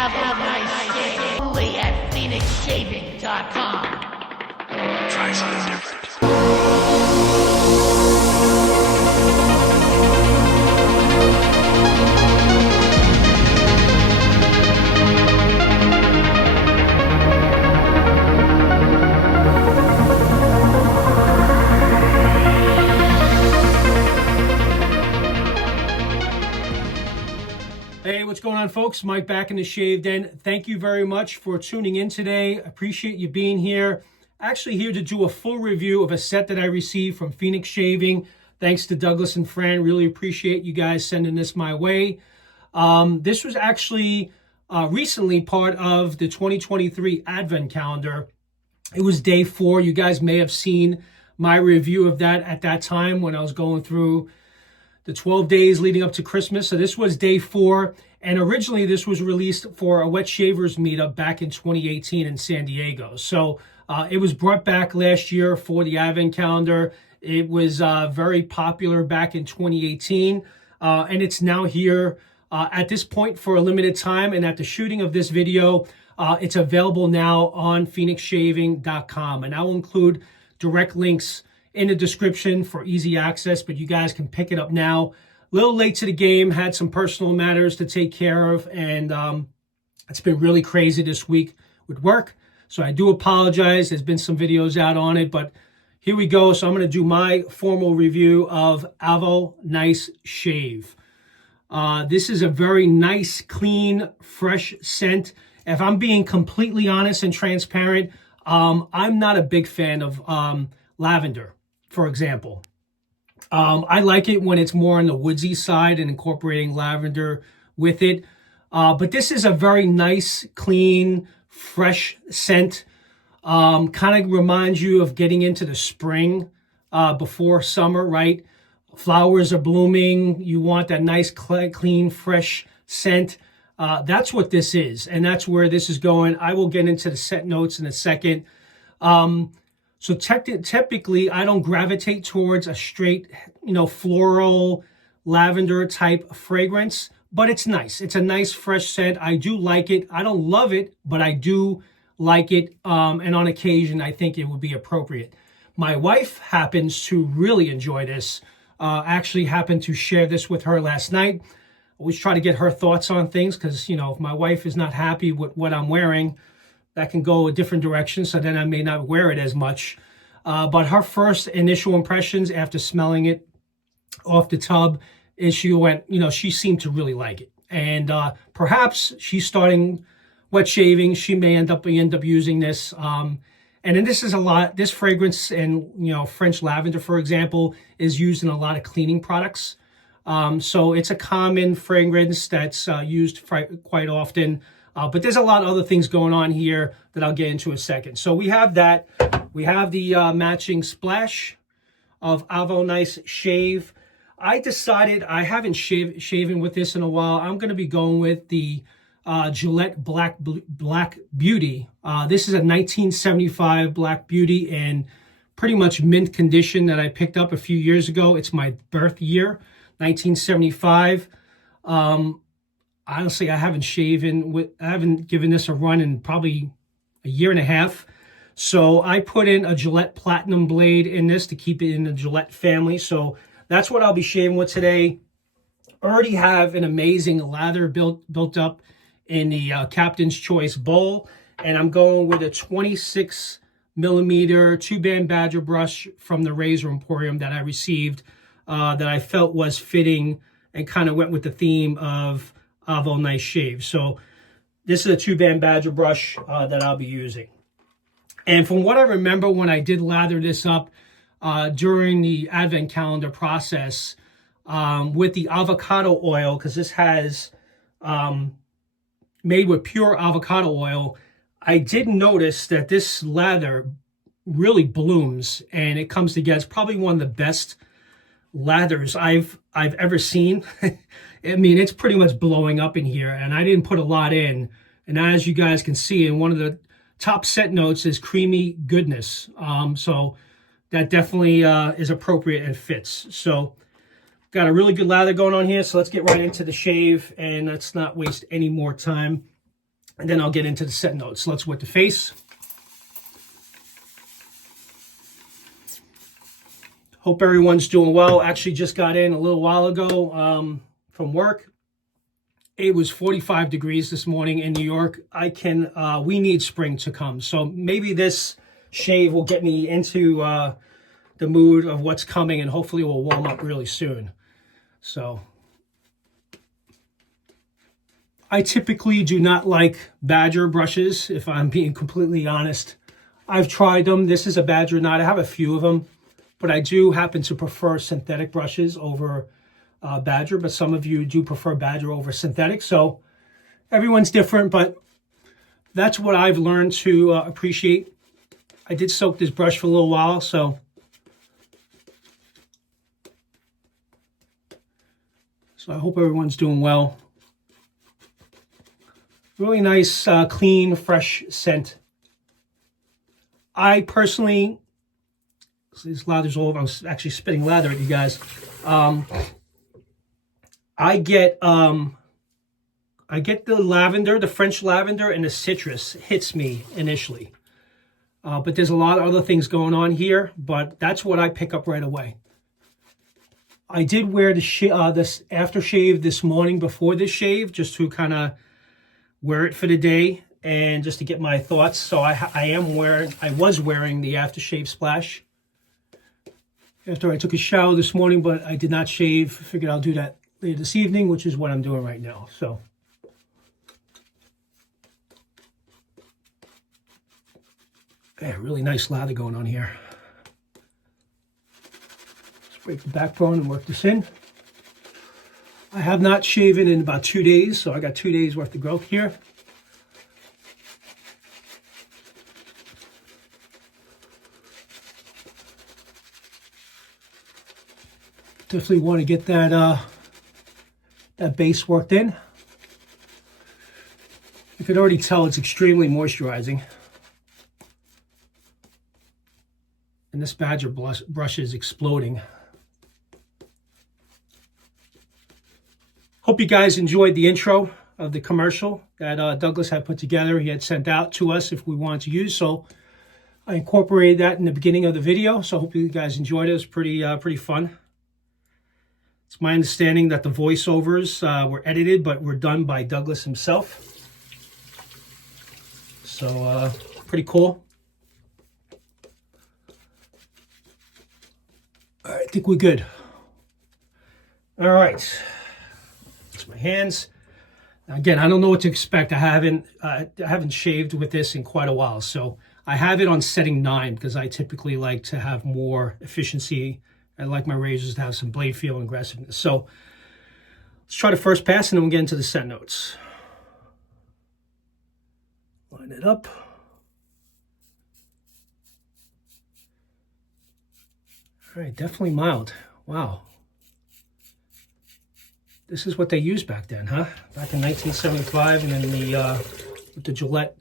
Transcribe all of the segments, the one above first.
Have a nice day. Only at PhoenixShaving.com. Try something different. Hey, what's going on, folks? Mike back in the Shave Den. Thank you very much for tuning in today. Appreciate you being here. Actually here to do a full review of a set that I received from Phoenix Shaving. Thanks to Douglas and Fran. Really appreciate you guys sending this my way. This was actually recently part of the 2023 Advent calendar. It was day 4. You guys may have seen my review of that at that time when I was going through the 12 days leading up to Christmas. So this was day 4. And originally this was released for a Wet Shavers meetup back in 2018 in San Diego. So it was brought back last year for the Advent calendar. It was very popular back in 2018. And it's now here at this point for a limited time. And at the shooting of this video, it's available now on PhoenixShaving.com. And I will include direct links in the description for easy access, but you guys can pick it up now. A little late to the game, had some personal matters to take care of, and it's been really crazy this week with work. So I do apologize. There's been some videos out on it, but here we go. So I'm going to do my formal review of Avo Nice Shave. This is a very nice, clean, fresh scent. If I'm being completely honest and transparent, I'm not a big fan of lavender, for example. I like it when it's more on the woodsy side and incorporating lavender with it. But this is a very nice, clean, fresh scent. Kind of reminds you of getting into the spring before summer, right? Flowers are blooming. You want that nice, clean, fresh scent. That's what this is, and that's where this is going. I will get into the scent notes in a second. So typically, I don't gravitate towards a straight, floral lavender type fragrance, but it's nice. It's a nice fresh scent. I do like it. I don't love it, but I do like it. And on occasion, I think it would be appropriate. My wife happens to really enjoy this. Actually happened to share this with her last night. Always try to get her thoughts on things because, if my wife is not happy with what I'm wearing, that can go a different direction, so then I may not wear it as much. But her first initial impressions after smelling it off the tub is she went, she seemed to really like it. And perhaps she's starting wet shaving. She may end up using this. And then this fragrance and, French lavender, for example, is used in a lot of cleaning products. So it's a common fragrance that's used quite often. But there's a lot of other things going on here that I'll get into in a second. So we have that. We have the matching splash of Avo Nice Shave. I decided I haven't shaven with this in a while. I'm going to be going with the Gillette Black Beauty. This is a 1975 Black Beauty in pretty much mint condition that I picked up a few years ago. It's my birth year, 1975. Honestly, I haven't given this a run in probably a year and a half. So I put in a Gillette Platinum blade in this to keep it in the Gillette family. So that's what I'll be shaving with today. Already have an amazing lather built up in the Captain's Choice bowl. And I'm going with a 26 millimeter 2-band badger brush from the Razor Emporium that I received that I felt was fitting and kind of went with the theme of Avo Nice Shave. So this is a 2-band badger brush that I'll be using. And from what I remember when I did lather this up during the Advent calendar process with the avocado oil, because this has made with pure avocado oil, I did notice that this lather really blooms and it comes together. It's probably one of the best lathers I've ever seen. I mean, it's pretty much blowing up in here, and I didn't put a lot in. And as you guys can see, in one of the top scent notes is creamy goodness. So that definitely is appropriate and fits. So got a really good lather going on here. So let's get right into the shave, and let's not waste any more time. and then I'll get into the scent notes. Let's wet the face. Hope everyone's doing well. Actually just got in a little while ago from work. It was 45 degrees this morning in New York. We need spring to come. So maybe this shave will get me into the mood of what's coming, and hopefully we'll warm up really soon. So I typically do not like Badger brushes, if I'm being completely honest. I've tried them. This is a Badger knot. I have a few of them, but I do happen to prefer synthetic brushes over Badger, but some of you do prefer Badger over synthetic. So everyone's different, but that's what I've learned to appreciate. I did soak this brush for a little while, so I hope everyone's doing well. Really nice, clean, fresh scent. I personally, this lather's all over. I was actually spitting lather at you guys. I get the lavender, the French lavender, and the citrus hits me initially. But there's a lot of other things going on here, but that's what I pick up right away. I did wear this aftershave this morning before this shave, just to kind of wear it for the day and just to get my thoughts. So I was wearing the aftershave splash after I took a shower this morning, but I did not shave. Figured I'll do that later this evening, which is what I'm doing right now. So yeah, really nice lather going on here. Let's break the backbone and work this in. I have not shaven in about 2 days, so I got 2 days worth of growth here. Definitely want to get that base worked in. You can already tell it's extremely moisturizing. And this Badger brush is exploding. Hope you guys enjoyed the intro of the commercial that Douglas had put together. He had sent out to us if we wanted to use. So I incorporated that in the beginning of the video. So I hope you guys enjoyed it. It was pretty fun. It's my understanding that the voiceovers were edited, but were done by Douglas himself. So pretty cool. All right, I think we're good. All right. That's my hands. Again, I don't know what to expect. I haven't shaved with this in quite a while. So I have it on setting 9 because I typically like to have more efficiency. I like my razors to have some blade feel and aggressiveness. So let's try the first pass and then we'll get into the scent notes. Line it up. All right, definitely mild. Wow. This is what they used back then, huh? Back in 1975, and then with the Gillette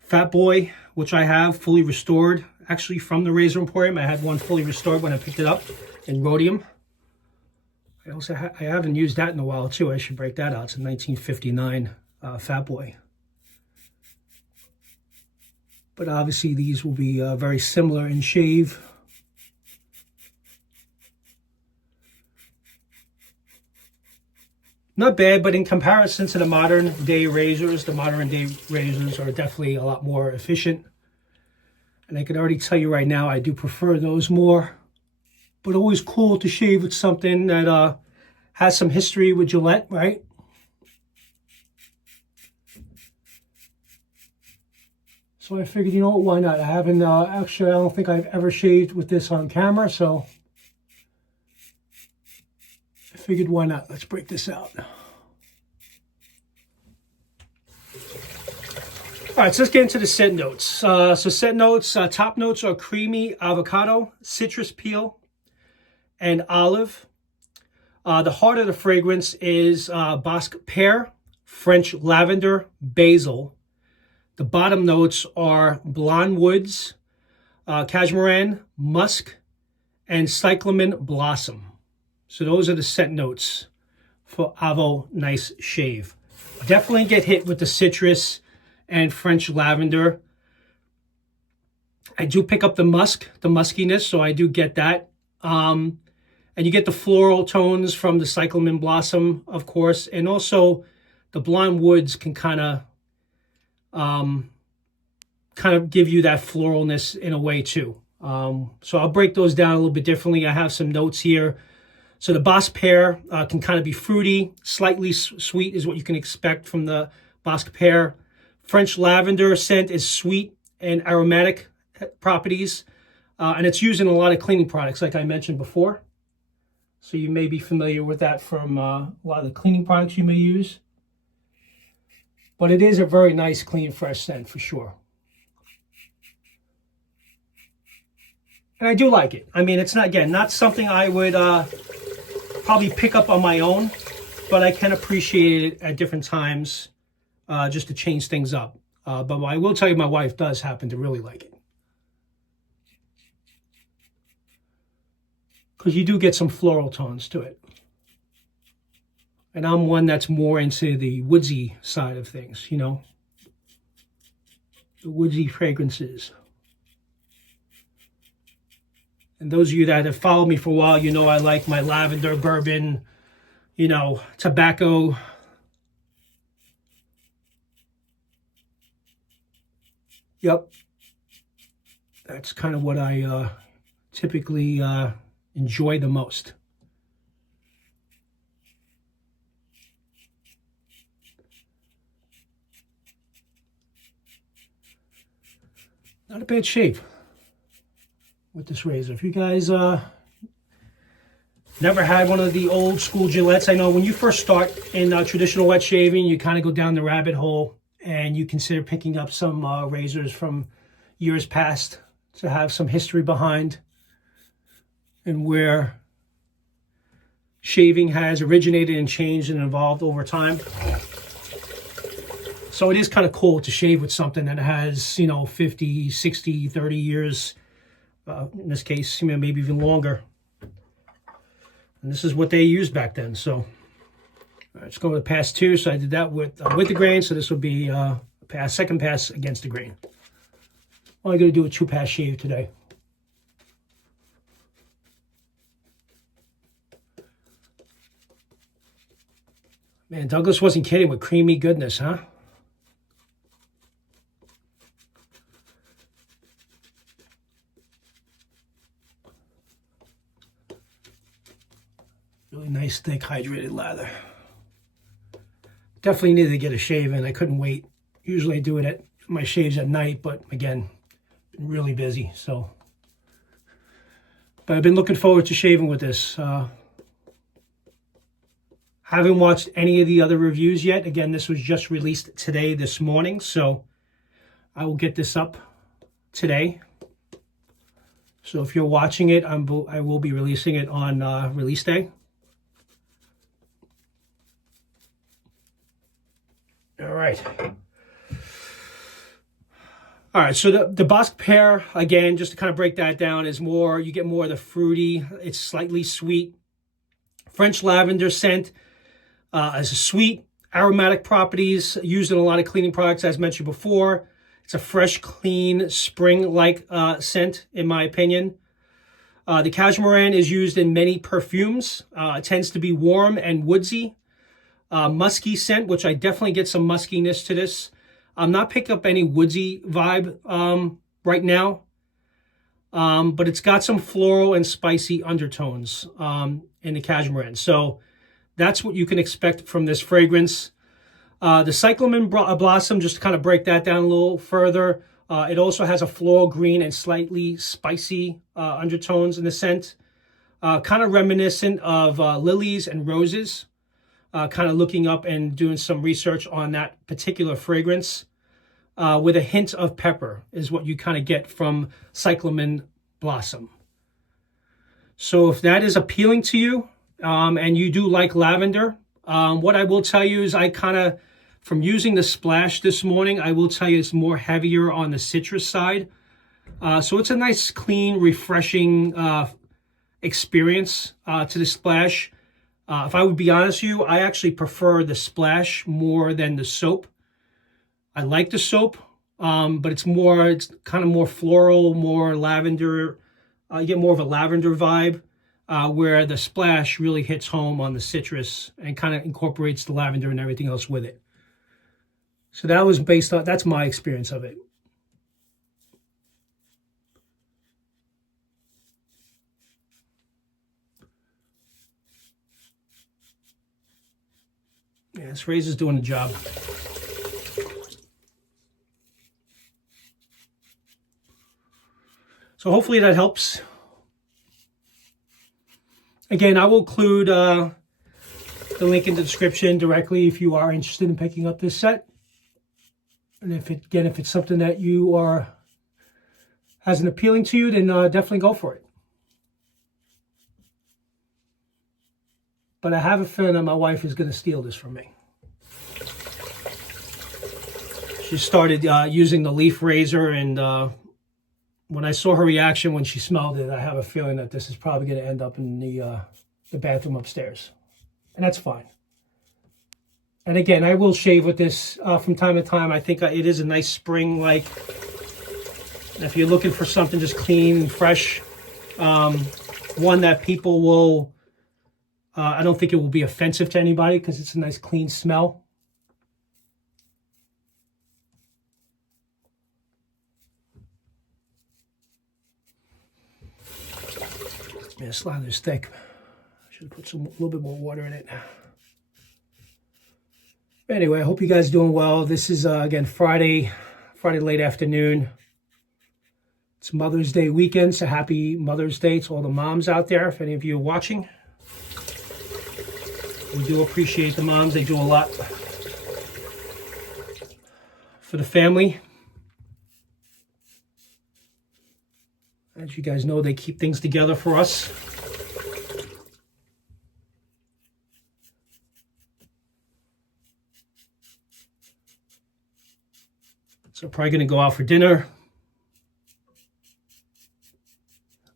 Fat Boy, which I have fully restored. Actually, from the Razor Emporium, I had one fully restored when I picked it up in rhodium. I haven't used that in a while too. I should break that out. It's a 1959 Fat Boy. But obviously, these will be very similar in shave. Not bad, but in comparison to the modern day razors, the modern day razors are definitely a lot more efficient. And I can already tell you right now, I do prefer those more. But always cool to shave with something that has some history with Gillette, right? So I figured, you know what, why not? I haven't, actually, I don't think I've ever shaved with this on camera, so I figured, why not? Let's break this out. All right, so let's get into the scent notes. So scent notes, top notes are creamy avocado, citrus peel, and olive. The heart of the fragrance is Bosc Pear, French lavender, basil. The bottom notes are blonde woods, Cashmeran, musk, and Cyclamen blossom. So those are the scent notes for Avo Nice Shave. Definitely get hit with the citrus and French lavender. I do pick up the musk, the muskiness, so I do get that. And you get the floral tones from the Cyclamen blossom, of course, and also the blonde woods can kind of give you that floralness in a way too. So I'll break those down a little bit differently. I have some notes here. So the Bosc Pear can kind of be fruity, slightly sweet is what you can expect from the Bosc Pear. French lavender scent is sweet and aromatic properties, and it's used in a lot of cleaning products, like I mentioned before. So you may be familiar with that from a lot of the cleaning products you may use. But it is a very nice, clean, fresh scent for sure. And I do like it. I mean, it's not, again, not something I would probably pick up on my own, but I can appreciate it at different times just to change things up. But I will tell you, my wife does happen to really like it. Because you do get some floral tones to it. And I'm one that's more into the woodsy side of things, you know. The woodsy fragrances. And those of you that have followed me for a while, you know I like my lavender, bourbon, you know, tobacco. Yep. That's kind of what I typically enjoy the most. Not a bad shave with this razor. If you guys never had one of the old school Gillettes, I know when you first start in traditional wet shaving, you kind of go down the rabbit hole and you consider picking up some razors from years past to have some history behind and where shaving has originated and changed and evolved over time. So it is kind of cool to shave with something that has, you know, 50, 60, 30 years, in this case, you know, maybe even longer. And this is what they used back then. So all right, let's go with pass 2. So I did that with the grain. So this would be second pass against the grain. Only going to do a 2-pass shave today. Man, Douglas wasn't kidding with creamy goodness, huh? Really nice, thick, hydrated lather. Definitely needed to get a shave in. I couldn't wait. Usually I do it at my shaves at night, but again, been really busy. So, but I've been looking forward to shaving with this. Haven't watched any of the other reviews yet. Again, this was just released today, this morning. So I will get this up today. So if you're watching it, I will be releasing it on release day. All right. All right, so the Bosc Pear, again, just to kind of break that down, is more, you get more of the fruity, it's slightly sweet. French lavender scent as a sweet, aromatic properties, used in a lot of cleaning products, as mentioned before. It's a fresh, clean, spring-like scent, in my opinion. The Cashmeran is used in many perfumes. It tends to be warm and woodsy. Musky scent, which I definitely get some muskiness to this. I'm not picking up any woodsy vibe right now, but it's got some floral and spicy undertones in the Cashmeran. So that's what you can expect from this fragrance. The Cyclamen blossom, just to kind of break that down a little further, it also has a floral green and slightly spicy undertones in the scent, kind of reminiscent of lilies and roses. Kind of looking up and doing some research on that particular fragrance, with a hint of pepper is what you kind of get from Cyclamen blossom. So if that is appealing to you, and you do like lavender, what I will tell you is I kind of, from using the splash this morning, I will tell you it's more heavier on the citrus side. So it's a nice, clean, refreshing experience to the splash. If I would be honest with you, I actually prefer the splash more than the soap. I like the soap, but it's kind of more floral, more lavender. You get more of a lavender vibe, where the splash really hits home on the citrus and kind of incorporates the lavender and everything else with it. So that was that's my experience of it. Yeah, this razor's doing the job. So hopefully that helps. Again, I will include the link in the description directly if you are interested in picking up this set. And if it's something that you has an appealing to you, then definitely go for it. But I have a feeling that my wife is going to steal this from me. She started using the leaf razor, and when I saw her reaction when she smelled it, I have a feeling that this is probably going to end up in the bathroom upstairs. And that's fine. And again, I will shave with this from time to time. I think it is a nice spring-like. If you're looking for something just clean and fresh, one that people will, I don't think it will be offensive to anybody because it's a nice clean smell. Yeah, this lavender's thick. I should have put a little bit more water in it. Anyway, I hope you guys are doing well. This is, again, Friday late afternoon. It's Mother's Day weekend, so happy Mother's Day to all the moms out there, if any of you are watching. We do appreciate the moms. They do a lot for the family. As you guys know, they keep things together for us. So probably going to go out for dinner.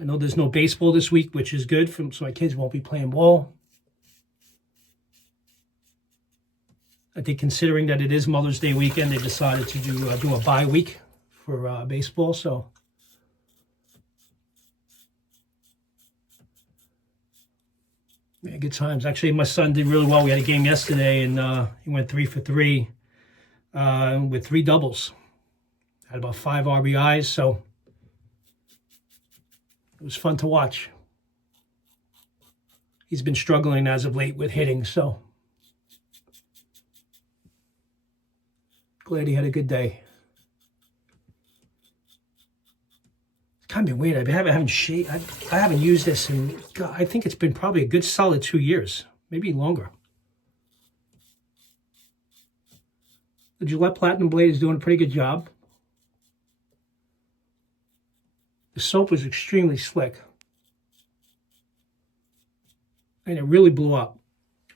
I know there's no baseball this week, which is good, so my kids won't be playing ball. I think considering that it is Mother's Day weekend, they decided to do a bye week for baseball. So yeah, good times. Actually, my son did really well. We had a game yesterday, and he went 3 for 3 with 3 doubles. Had about 5 RBIs, so it was fun to watch. He's been struggling as of late with hitting, so glad he had a good day. It's kind of been weird. I haven't used this in, God, I think it's been probably a good solid 2 years, maybe longer. The Gillette Platinum Blade is doing a pretty good job. The soap was extremely slick. And it really blew up.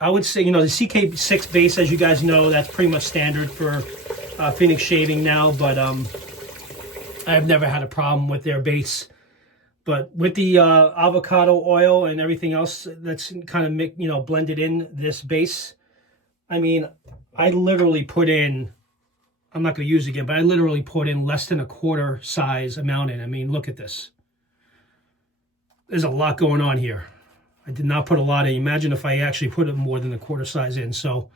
I would say, the CK6 base, as you guys know, that's pretty much standard for Phoenix shaving now, but I've never had a problem with their base. But with the avocado oil and everything else that's kind of, blended in this base, I mean, I literally put in, I'm not going to use it again, but I literally put in less than a quarter size amount in. I mean, look at this. There's a lot going on here. I did not put a lot in. Imagine if I actually put it more than a quarter size in. So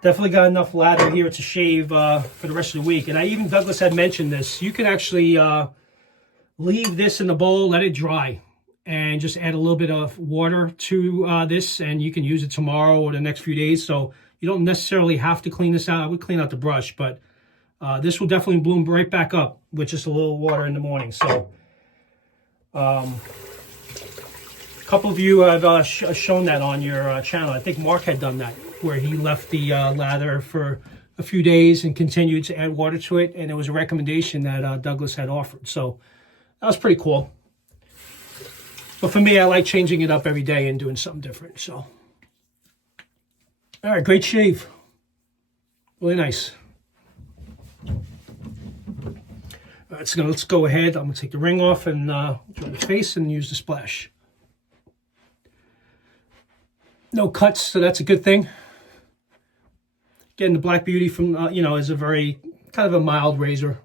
definitely got enough lather here to shave for the rest of the week. And Douglas had mentioned this. You can actually leave this in the bowl, let it dry, and just add a little bit of water to this, and you can use it tomorrow or the next few days. So you don't necessarily have to clean this out. I would clean out the brush, but this will definitely bloom right back up with just a little water in the morning. So a couple of you have shown that on your channel. I think Mark had done that, where he left the lather for a few days and continued to add water to it. And it was a recommendation that Douglas had offered. So that was pretty cool. But for me, I like changing it up every day and doing something different. So, all right, great shave. Really nice. All right, so let's go ahead. I'm going to take the ring off and dry the face and use the splash. No cuts, so that's a good thing. Again, the Black Beauty from, is a very kind of a mild razor.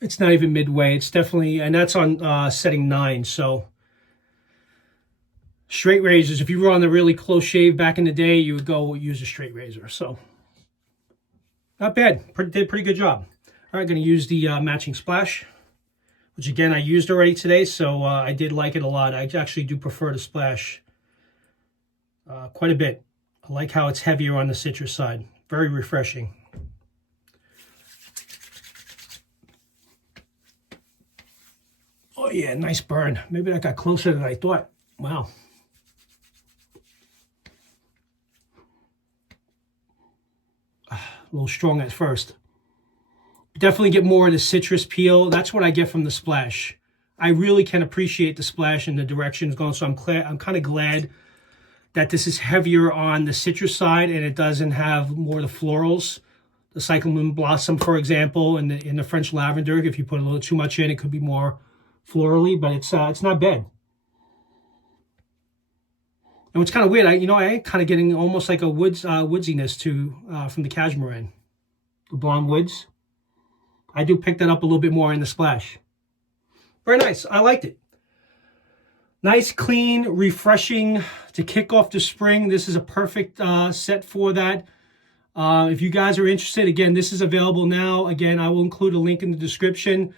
It's not even midway. It's definitely, and that's on setting 9. So straight razors, if you were on the really close shave back in the day, you would go use a straight razor. So not bad. Did a pretty good job. All right, going to use the matching splash, which again I used already today, so I did like it a lot. I actually do prefer the splash quite a bit. I like how it's heavier on the citrus side. Very refreshing. Oh yeah, nice burn. Maybe that got closer than I thought. Wow. A little strong at first. Definitely get more of the citrus peel. That's what I get from the splash. I really can appreciate the splash and the direction it's going. So I'm kind of glad that this is heavier on the citrus side and it doesn't have more of the florals. The Cyclamen blossom, for example, and in the French lavender, if you put a little too much in, it could be more florally, but it's not bad. And what's kind of weird, I am kind of getting almost like a woodsiness too from the Cashmeran, the blonde woods. I do pick that up a little bit more in the splash. Very nice. I liked it. Nice, clean, refreshing to kick off the spring. This is a perfect set for that. If you guys are interested, again, this is available now. Again, I will include a link in the description.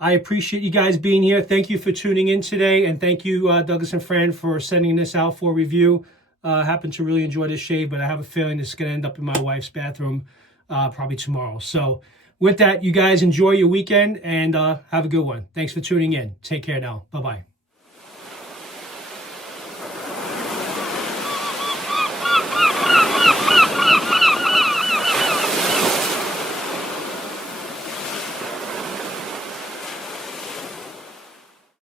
I appreciate you guys being here. Thank you for tuning in today. And thank you, Douglas and Fran, for sending this out for review. I happen to really enjoy this shave, but I have a feeling this is going to end up in my wife's bathroom probably tomorrow. So with that, you guys enjoy your weekend and have a good one. Thanks for tuning in. Take care now. Bye-bye.